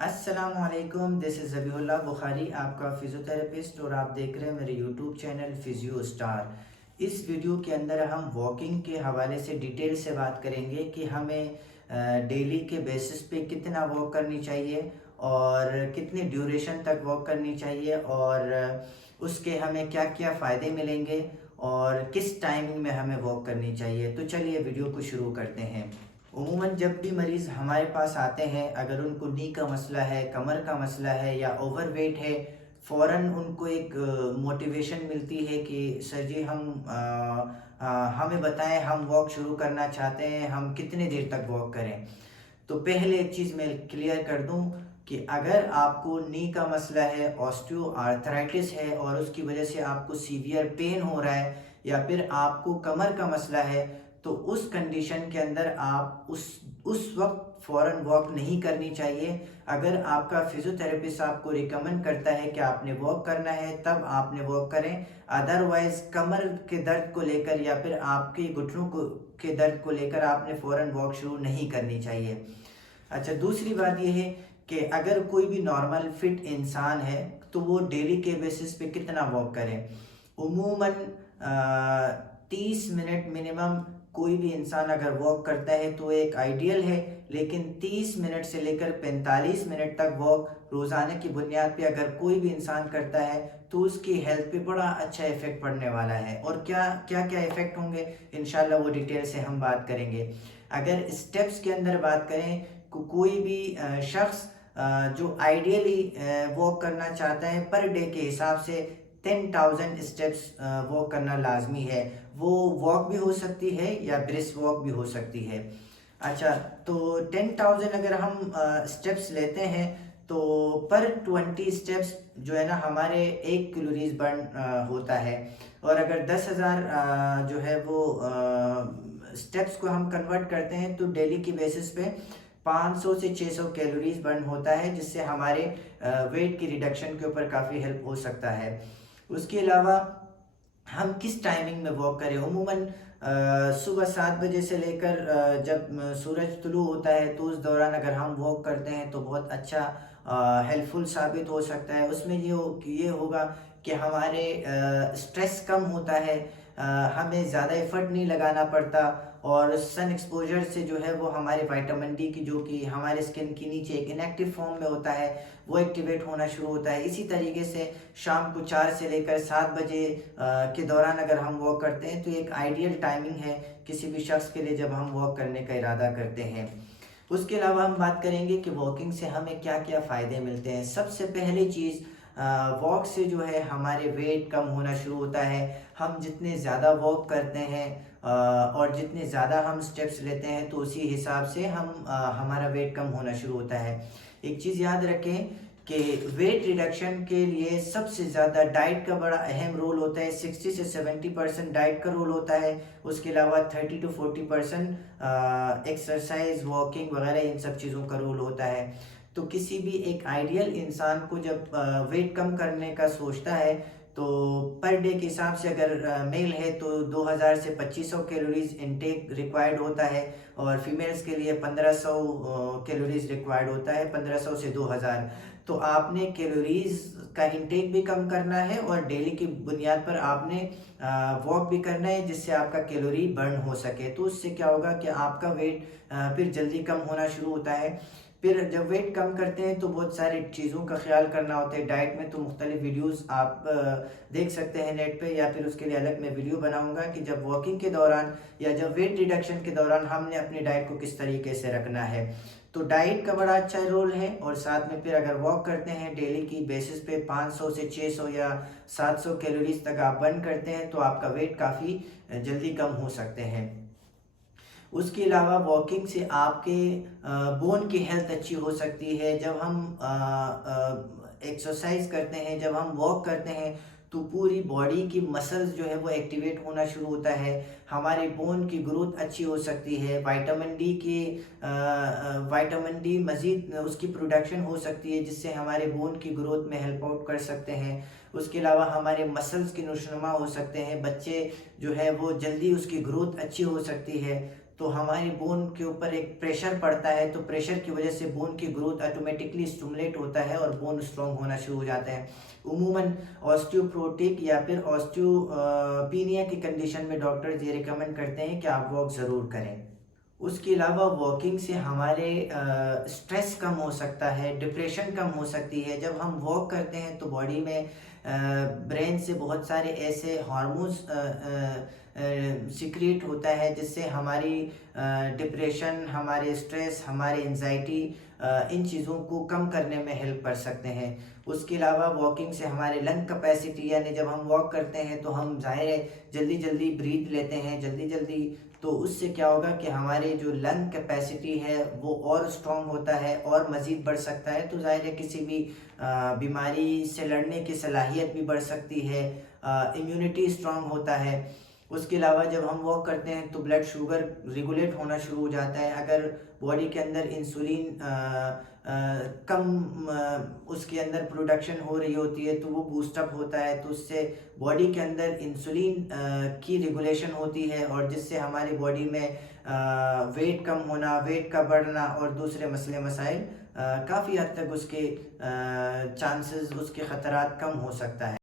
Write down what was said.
अस्सलामुअलैकुम, this is Zabihullah Bukhari, आपका physiotherapist, और आप देख रहे हैं मेरे यूट्यूब चैनल फ़िज़ियो स्टार। इस वीडियो के अंदर हम वॉकिंग के हवाले से डिटेल से बात करेंगे कि हमें डेली के बेसिस पे कितना वॉक करनी चाहिए और कितनी ड्यूरेशन तक वॉक करनी चाहिए, और उसके हमें क्या क्या फ़ायदे मिलेंगे और किस टाइमिंग में हमें वॉक करनी चाहिए। तो चलिए वीडियो को शुरू करते हैं। उमूमन जब भी मरीज़ हमारे पास आते हैं, अगर उनको नी का मसला है, कमर का मसला है या ओवरवेट है, फ़ौरन उनको एक मोटिवेशन मिलती है कि सर जी हमें बताएं, हम वॉक शुरू करना चाहते हैं, हम कितने देर तक वॉक करें। तो पहले एक चीज़ मैं क्लियर कर दूं कि अगर आपको नी का मसला है, ऑस्टियो आर्थराइटिस है और उसकी वजह से आपको सीवियर पेन हो रहा है, या फिर आपको कमर का मसला है, तो उस कंडीशन के अंदर आप उस वक्त फ़ौरन वॉक नहीं करनी चाहिए। अगर आपका फिजियोथेरेपिस्ट आपको रिकमेंड करता है कि आपने वॉक करना है, तब आपने वॉक करें। अदरवाइज़ कमर के दर्द को लेकर या फिर आपके घुटनों को के दर्द को लेकर आपने फ़ौरन वॉक शुरू नहीं करनी चाहिए। अच्छा, दूसरी बात ये है कि अगर कोई भी नॉर्मल फिट इंसान है तो वो डेली के बेसिस पे कितना वॉक करें। उमूमन 30 मिनट मिनिमम कोई भी इंसान अगर वॉक करता है तो एक आइडियल है, लेकिन 30 मिनट से लेकर 45 मिनट तक वॉक रोज़ाना की बुनियाद पे अगर कोई भी इंसान करता है तो उसकी हेल्थ पे बड़ा अच्छा इफेक्ट पड़ने वाला है। और क्या क्या क्या इफेक्ट होंगे, इंशाल्लाह वो डिटेल से हम बात करेंगे। अगर स्टेप्स के अंदर बात करें, कोई भी शख्स जो आइडियली वॉक करना चाहता है, पर डे के हिसाब से 10,000 स्टेप्स वॉक करना लाजमी है। वो वॉक भी हो सकती है या ब्रिस्क वॉक भी हो सकती है। अच्छा, तो 10,000 अगर हम स्टेप्स लेते हैं तो पर 20 स्टेप्स जो है ना हमारे 1 कैलोरीज बर्न होता है। और अगर 10,000 जो है वो स्टेप्स को हम कन्वर्ट करते हैं तो डेली की बेसिस पे 500 से 600 कैलोरीज बर्न होता है, जिससे हमारे वेट की रिडक्शन के ऊपर काफ़ी हेल्प हो सकता है। उसके अलावा हम किस टाइमिंग में वॉक करें। उमूमन सुबह 7 बजे से लेकर जब सूरज तुलू होता है तो उस दौरान अगर हम वॉक करते हैं तो बहुत अच्छा हेल्पफुल साबित हो सकता है। उसमें ये होगा कि हमारे स्ट्रेस कम होता है, हमें ज़्यादा एफर्ट नहीं लगाना पड़ता, और सन एक्सपोजर से जो है वो हमारे विटामिन डी की, जो कि हमारे स्किन के नीचे एक इनएक्टिव फॉर्म में होता है, वो एक्टिवेट होना शुरू होता है। इसी तरीके से शाम को 4 से लेकर 7 बजे के दौरान अगर हम वॉक करते हैं तो एक आइडियल टाइमिंग है किसी भी शख्स के लिए जब हम वॉक करने का इरादा करते हैं। उसके अलावा हम बात करेंगे कि वॉकिंग से हमें क्या क्या फ़ायदे मिलते हैं। सबसे पहली चीज़, वॉक से जो है हमारे वेट कम होना शुरू होता है। हम जितने ज़्यादा वॉक करते हैं और जितने ज़्यादा हम स्टेप्स लेते हैं तो उसी हिसाब से हमारा वेट कम होना शुरू होता है। एक चीज़ याद रखें कि वेट रिडक्शन के लिए सबसे ज़्यादा डाइट का बड़ा अहम रोल होता है। 60 से 70% डाइट का रोल होता है। उसके अलावा 30 to 40% एक्सरसाइज, वॉकिंग वगैरह इन सब चीज़ों का रोल होता है। तो किसी भी एक आइडियल इंसान को जब वेट कम करने का सोचता है तो पर डे के हिसाब से अगर मेल है तो 2000 से 2500 कैलोरीज इनटेक रिक्वायर्ड होता है, और फीमेल्स के लिए 1500 कैलोरीज रिक्वायर्ड होता है, 1500 से 2000। तो आपने कैलोरीज का इंटेक भी कम करना है और डेली की बुनियाद पर आपने वॉक भी करना है, जिससे आपका कैलोरी बर्न हो सके। तो उससे क्या होगा कि आपका वेट फिर जल्दी कम होना शुरू होता है। फिर जब वेट कम करते हैं तो बहुत सारी चीज़ों का ख्याल करना होता है। डाइट में तो मुख्तलिफ वीडियोस आप देख सकते हैं नेट पे, या फिर उसके लिए अलग मैं वीडियो बनाऊंगा कि जब वॉकिंग के दौरान या जब वेट रिडक्शन के दौरान हमने अपनी डाइट को किस तरीके से रखना है। तो डाइट का बड़ा अच्छा रोल है, और साथ में फिर अगर वॉक करते हैं डेली की बेसिस पे 500 से 600 या 700 कैलोरीज तक आप बर्न करते हैं तो आपका वेट काफ़ी जल्दी कम हो सकते हैं। उसके अलावा वॉकिंग से आपके बोन की हेल्थ अच्छी हो सकती है। जब हम एक्सरसाइज करते हैं, जब हम वॉक करते हैं तो पूरी बॉडी की मसल्स जो है वो एक्टिवेट होना शुरू होता है। हमारे बोन की ग्रोथ अच्छी हो सकती है। विटामिन डी मज़ीद उसकी प्रोडक्शन हो सकती है, जिससे हमारे बोन की ग्रोथ में हेल्प आउट कर सकते हैं। उसके अलावा हमारे मसल्स की नुशनुमा हो सकते हैं। बच्चे जो है वो जल्दी उसकी ग्रोथ अच्छी हो सकती है। तो हमारी बोन के ऊपर एक प्रेशर पड़ता है, तो प्रेशर की वजह से बोन की ग्रोथ ऑटोमेटिकली स्टिमुलेट होता है और बोन स्ट्रॉन्ग होना शुरू हो जाते हैं। उमूमन ऑस्टियोप्रोटिक या फिर ऑस्टियोपीनिया की कंडीशन में डॉक्टर्स ये रिकमेंड करते हैं कि आप वॉक ज़रूर करें। उसके अलावा वॉकिंग से हमारे स्ट्रेस कम हो सकता है, डिप्रेशन कम हो सकती है। जब हम वॉक करते हैं तो बॉडी में ब्रेन से बहुत सारे ऐसे हार्मोन्स सिक्रीट होता है जिससे हमारी डिप्रेशन, हमारे स्ट्रेस, हमारे एंजाइटी इन चीज़ों को कम करने में हेल्प कर सकते हैं। उसके अलावा वॉकिंग से हमारे लंग कैपेसिटी, यानी जब हम वॉक करते हैं तो हम ज़ाहिर है जल्दी जल्दी ब्रीथ लेते हैं, जल्दी जल्दी, तो उससे क्या होगा कि हमारे जो लंग कैपेसिटी है वो और स्ट्रॉन्ग होता है और मज़ीद बढ़ सकता है। तो ज़ाहिर है किसी भी बीमारी से लड़ने की सलाहियत भी बढ़ सकती है, इम्यूनिटी स्ट्रॉन्ग होता है। उसके अलावा जब हम वॉक करते हैं तो ब्लड शुगर रेगुलेट होना शुरू हो जाता है। अगर बॉडी के अंदर इंसुलिन कम उसके अंदर प्रोडक्शन हो रही होती है तो वो बूस्टअप होता है, तो उससे बॉडी के अंदर इंसुलिन की रेगुलेशन होती है और जिससे हमारी बॉडी में वेट कम होना, वेट का बढ़ना और दूसरे मसले मसाइल काफ़ी हद तक उसके चांसेस, उसके ख़तरात कम हो सकता है।